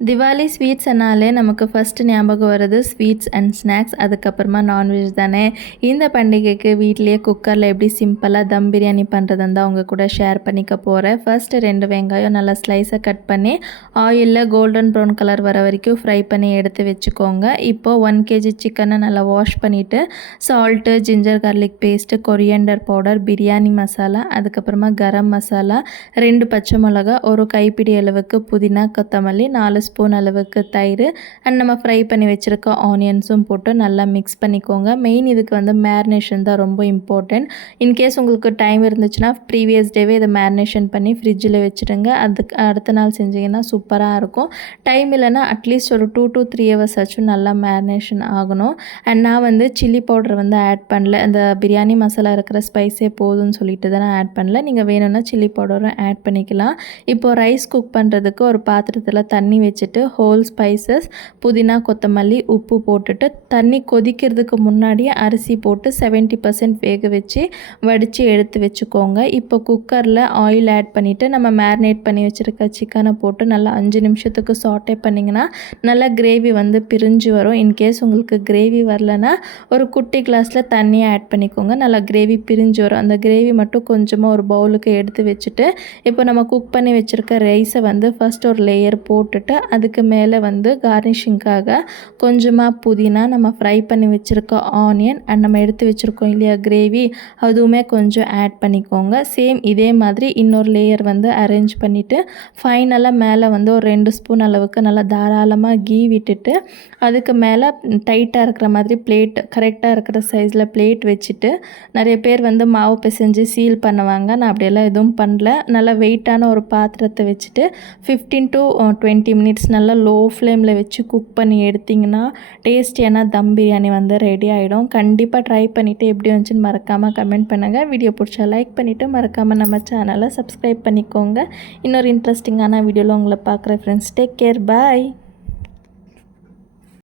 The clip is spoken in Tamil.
திவாலி ஸ்வீட்ஸ்னாலே நமக்கு ஃபஸ்ட்டு ஞாபகம் வர்றது ஸ்வீட்ஸ் அண்ட் ஸ்நாக்ஸ், அதுக்கப்புறமா நான்வெஜ் தானே. இந்த பண்டிகைக்கு வீட்லேயே குக்கரில் எப்படி சிம்பிளாக தம் பிரியாணி பண்ணுறதுன்னு தான் உங்கள் கூட ஷேர் பண்ணிக்க போகிறேன். ஃபஸ்ட்டு 2 வெங்காயம் நல்லா ஸ்லைஸை கட் பண்ணி ஆயிலில் கோல்டன் ப்ரௌன் கலர் வர வரைக்கும் ஃப்ரை பண்ணி எடுத்து வச்சுக்கோங்க. இப்போது 1 kg சிக்கனை நல்லா வாஷ் பண்ணிவிட்டு salt, ginger garlic paste, coriander powder, biryani masala, அதுக்கப்புறமா கரம் மசாலா, 2 பச்சை மிளகா, ஒரு கைப்பிடி அளவுக்கு புதினா, கொத்தமல்லி, 4 ஸ்பூன் அளவுக்கு தயிர் அண்ட் நம்ம ஃப்ரை பண்ணி வச்சுருக்க ஆனியன்ஸும் போட்டு நல்லா மிக்ஸ் பண்ணிக்கோங்க. மெயின் இதுக்கு வந்து மேரினேஷன் தான் ரொம்ப இம்பார்ட்டன்ட். இன்கேஸ் உங்களுக்கு டைம் இருந்துச்சுன்னா ப்ரீவியஸ் டேவே இதை மேரினேஷன் பண்ணி ஃப்ரிட்ஜில் வச்சுடுங்க. அதுக்கு அடுத்த நாள் செஞ்சிங்கன்னா சூப்பராக இருக்கும். டைம் இல்லைன்னா அட்லீஸ்ட் ஒரு 2 to 3 hours ஆச்சும் நல்லா மேரினேஷன் ஆகணும். அண்ட் நான் வந்து சில்லி பவுடர் வந்து ஆட் பண்ணல. அந்த பிரியாணி மசாலா இருக்கிற ஸ்பைஸே போதும்னு சொல்லிட்டு தான் நான் ஆட் பண்ணல. நீங்கள் வேணும்னா சில்லி பவுடரும் ஆட் பண்ணிக்கலாம். இப்போது ரைஸ் குக் பண்ணுறதுக்கு ஒரு பாத்திரத்தில் தண்ணி வச்சுட்டு ஹோல் ஸ்பைசஸ், புதினா, கொத்தமல்லி, உப்பு போட்டுட்டு தண்ணி கொதிக்கிறதுக்கு முன்னாடியே அரிசி போட்டு 70% வேக வச்சு வடித்து எடுத்து வச்சுக்கோங்க. இப்போ குக்கரில் ஆயில் ஆட் பண்ணிவிட்டு நம்ம மேரினேட் பண்ணி வச்சுருக்க சிக்கனை போட்டு நல்லா 5 நிமிஷத்துக்கு சாட்டே பண்ணிங்கன்னா நல்லா கிரேவி வந்து பிரிஞ்சு வரும். இன்கேஸ் உங்களுக்கு கிரேவி வரலன்னா ஒரு குட்டி கிளாஸில் தண்ணியை ஆட் பண்ணிக்கோங்க. நல்லா கிரேவி பிரிஞ்சு வரும். அந்த கிரேவி மட்டும் கொஞ்சமாக ஒரு பவுலுக்கு எடுத்து வச்சுட்டு இப்போ நம்ம குக் பண்ணி வச்சுருக்க ரைஸை வந்து ஃபஸ்ட் ஒரு லேயர் போட்டுட்டு அதுக்கு மேலே வந்து கார்னிஷிங்காக கொஞ்சமாக புதினா, நம்ம ஃப்ரை பண்ணி வச்சுருக்க ஆனியன் அண்ட் நம்ம எடுத்து வச்சுருக்கோம் இல்லையா கிரேவி, அதுவுமே கொஞ்சம் ஆட் பண்ணிக்கோங்க. சேம் இதே மாதிரி இன்னொரு லேயர் வந்து அரேஞ்ச் பண்ணிவிட்டு ஃபைனலாக மேலே வந்து ஒரு 2 ஸ்பூன் அளவுக்கு நல்லா தாராளமாக கீ விட்டுட்டு அதுக்கு மேலே டைட்டாக இருக்கிற மாதிரி பிளேட், கரெக்டாக இருக்கிற சைஸில் பிளேட் வச்சுட்டு நிறைய பேர் வந்து மாவு பிசைஞ்சு சீல் பண்ணுவாங்க. நான் அப்படியெல்லாம் எதுவும் பண்ணல. நல்லா வெயிட்டான ஒரு பாத்திரத்தை வச்சுட்டு 15 to 20 மினிட்ஸ் நல்லா லோ ஃப்ளேமில் வச்சு குக் பண்ணி எடுத்திங்கன்னா டேஸ்டியான தம் பிரியாணி வந்து ரெடி ஆகிடும். கண்டிப்பாக ட்ரை பண்ணிவிட்டு எப்படி வந்துச்சுன்னு மறக்காமல் கமெண்ட் பண்ணுங்கள். வீடியோ பிடிச்சா லைக் பண்ணிவிட்டு மறக்காமல் நம்ம சேனலை சப்ஸ்கிரைப் பண்ணிக்கோங்க. இன்னொரு இன்ட்ரெஸ்டிங்கான வீடியோவில் உங்களை பார்க்குறேன் ஃப்ரெண்ட்ஸ். டேக் கேர், பாய்.